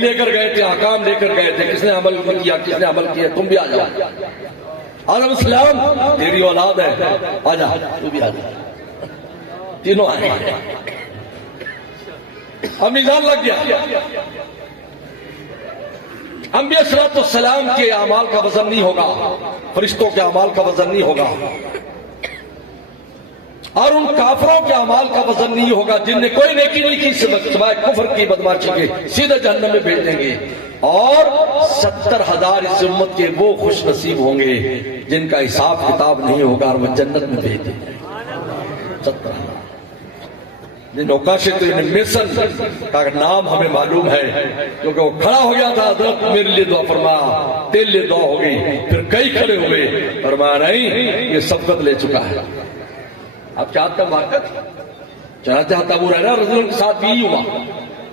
لے کر گئے تھے، احکام لے کر گئے تھے، کس نے عمل کیا، کس نے عمل کیا، تم بھی آ جاؤ۔ آدم السلام تیری اولاد ہے، آ جا تو بھی آ جا، تینوں آئے۔ اب میزان لگ گیا۔ انبیاء صلوات والسلام کے اعمال کا وزن نہیں ہوگا، فرشتوں کے اعمال کا وزن نہیں ہوگا، اور ان کافروں کے اعمال کا وزن نہیں ہوگا جن نے کوئی نیکی نہیں کی سوائے کفر کی بدماشی کے، سیدھے جہنم میں بھیج دیں گے۔ اور 70,000 اس امت کے وہ خوش نصیب ہوں گے جن کا حساب کتاب نہیں ہوگا اور وہ جنت میں بھیج دیں گے۔ 70,000 جن اوکاشت میسن کا نام ہمیں معلوم ہے، کیونکہ وہ کھڑا ہو گیا تھا، حضرت میرے لیے دعا فرما، تیرے لیے دعا ہو گئی، پھر کئی کھڑے ہوئے، فرمایا نہیں یہ سبقت لے چکا ہے۔ اب چاہتا واقعت چنانچہ ابو ہریرہ رضی اللہ عنہ کے ساتھ بھی ہوا،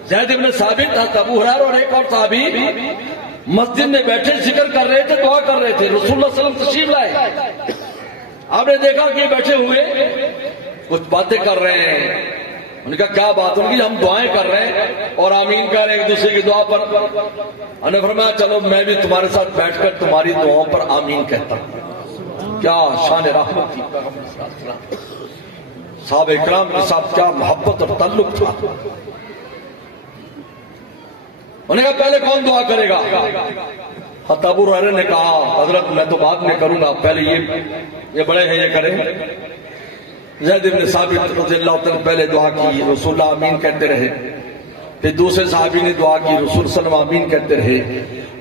زید بن ثابت، ابو ہریرہ اور ایک اور صحابی مسجد میں بیٹھے ذکر کر رہے تھے، دعا کر رہے تھے، رسول اللہ صلی اللہ علیہ وسلم تشریف لائے۔ آپ نے دیکھا کہ بیٹھے ہوئے کچھ باتیں کر رہے ہیں، ان کا کیا بات ہوگی؟ ہم دعائیں کر رہے ہیں اور آمین کر رہے ہیں ایک دوسرے کی دعا پر۔ انہوں نے فرمایا چلو میں بھی تمہارے ساتھ بیٹھ کر تمہاری دعاؤں پر آمین کہتا ہوں۔ کیا شان رحمت تھی صحابہ اکرام کے ساتھ، کیا محبت اور تعلق تھا۔ انہوں نے کہا پہلے کون دعا کرے گا؟ ابو ہریرہ نے کہا حضرت میں تو بعد میں کروں گا، پہلے یہ بڑے ہیں یہ کریں۔ زید بن ثابت رضی اللہ عنہ پہلے دعا کی، رسول اللہ آمین کہتے رہے، پھر دوسرے صحابی نے دعا کی، رسول صلی اللہ علیہ وسلم آمین کہتے رہے،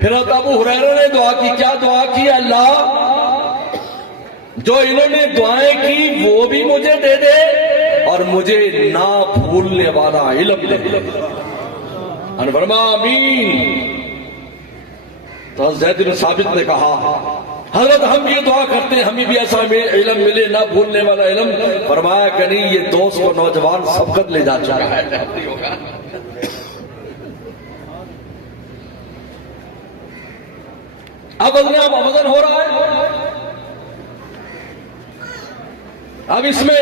پھر ابو ہریرہ نے دعا کی۔ کیا دعا کی؟ اللہ جو انہوں نے دعائیں کی وہ بھی مجھے دے دے اور مجھے نہ بھولنے والا علم دے دے۔ فرما آمین۔ تو زید بن ثابت نے کہا حضرت ہم یہ دعا کرتے ہیں ہمیں بھی ایسا علم ملے، نہ بھولنے والا علم۔ فرمایا کہ نہیں، یہ دوست کو نوجوان سبقت لے جا چکا ہے۔ اب وزن ہو رہا ہے۔ اب اس میں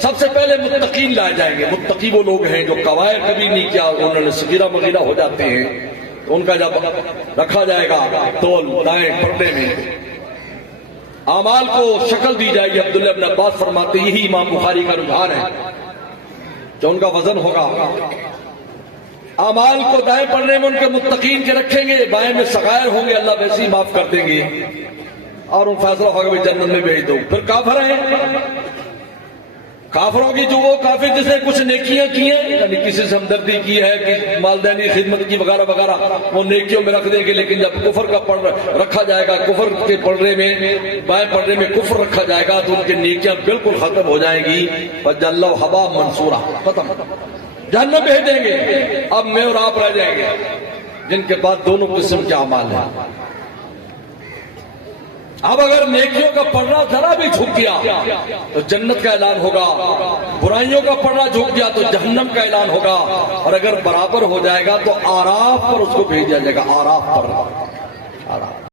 سب سے پہلے متقین لائے جائیں گے۔ متقی وہ لوگ ہیں جو قبائر کبھی نہیں کیا، انہوں نے صغیرہ مغیرہ ہو جاتے ہیں، تو ان کا جب رکھا جائے گا تول دائیں پردے میں، اعمال کو شکل دی جائے گی۔ عبداللہ بن عباس فرماتے یہی امام بخاری کا رجحان ہے، جو ان کا وزن ہوگا اعمال کو دائیں پڑھنے میں ان کے متقین کے رکھیں گے، بائیں میں صغائر ہوں گے، اللہ ویسے ہی معاف کر دیں گے اور ان فیصلہ ہوگا بھی جنت میں بھیج دو۔ پھر کافر ہیں، کافروں کی جو وہ کافر جس نے کچھ نیکیاں کی ہیں، یعنی کسی سے ہمدردی کی ہے، کہ والدینی خدمت کی وغیرہ وغیرہ، وہ نیکیوں میں رکھ دیں گے، لیکن جب کفر کا رکھا جائے گا، کفر کے پڑھنے میں بائیں پڑھنے میں کفر رکھا جائے گا، تو ان کی نیکیاں بالکل ختم ہو جائیں گی، فجعلہ حباء منصورا، ختم، جہنم بھیج دیں گے۔ اب میں اور آپ رہ جائیں گے جن کے بعد دونوں قسم کے اعمال ہیں۔ اب اگر نیکیوں کا پڑھنا ذرا بھی جھک گیا تو جنت کا اعلان ہوگا، برائیوں کا پڑھنا جھک گیا تو جہنم کا اعلان ہوگا، اور اگر برابر ہو جائے گا تو آراف پر اس کو بھیج دیا جائے گا، آراف پر۔